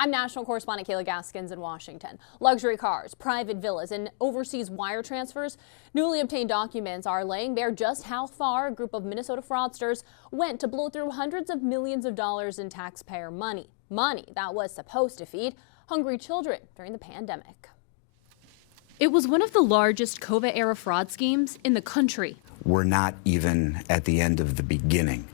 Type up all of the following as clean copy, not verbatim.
I'm national correspondent Kayla Gaskins in Washington. Luxury cars, private villas, and overseas wire transfers. Newly obtained documents are laying bare just how far a group of Minnesota fraudsters went to blow through hundreds of millions of dollars in taxpayer money. Money that was supposed to feed hungry children during the pandemic. It was one of the largest COVID-era fraud schemes in the country. We're not even at the end of the beginning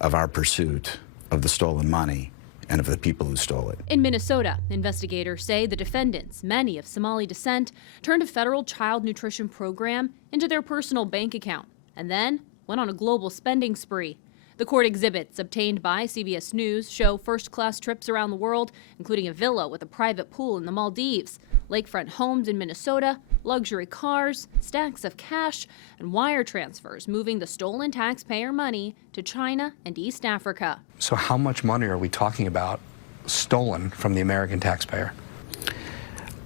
of our pursuit of the stolen money and of the people who stole it. In Minnesota, investigators say the defendants, many of Somali descent, turned a federal child nutrition program into their personal bank account and then went on a global spending spree. The court exhibits obtained by CBS News show first-class trips around the world, including a villa with a private pool in the Maldives, lakefront homes in Minnesota, luxury cars, stacks of cash, and wire transfers moving the stolen taxpayer money to China and East Africa. So how much money are we talking about stolen from the American taxpayer?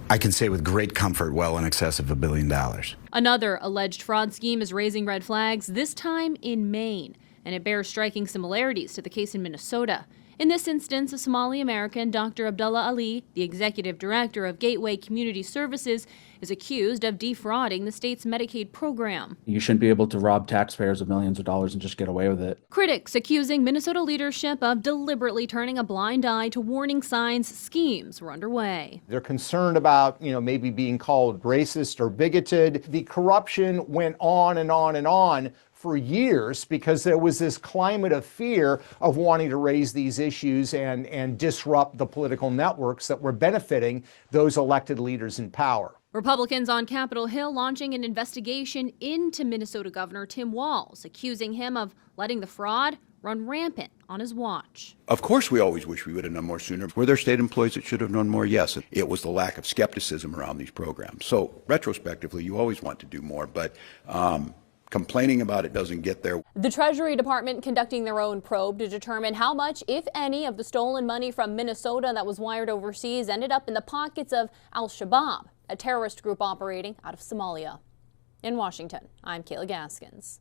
I can say with great comfort well in excess of $1 billion. Another alleged fraud scheme is raising red flags, this time in Maine, and it bears striking similarities to the case in Minnesota. In this instance, a Somali American, Dr. Abdullah Ali, the executive director of Gateway Community Services, is accused of defrauding the state's Medicaid program. You shouldn't be able to rob taxpayers of millions of dollars and just get away with it. Critics accusing Minnesota leadership of deliberately turning a blind eye to warning signs schemes were underway. They're concerned about, maybe being called racist or bigoted. The corruption went on and on and on for years because there was this climate of fear of wanting to raise these issues and disrupt the political networks that were benefiting those elected leaders in power. Republicans on Capitol Hill launching an investigation into Minnesota Governor Tim Walz, accusing him of letting the fraud run rampant on his watch. Of course, we always wish we would have known more sooner. Were there state employees that should have known more? Yes. It was the lack of skepticism around these programs. So retrospectively, you always want to do more, but complaining about it doesn't get there. The Treasury Department conducting their own probe to determine how much, if any, of the stolen money from Minnesota that was wired overseas ended up in the pockets of Al-Shabaab, a terrorist group operating out of Somalia. In Washington, I'm Kayla Gaskins.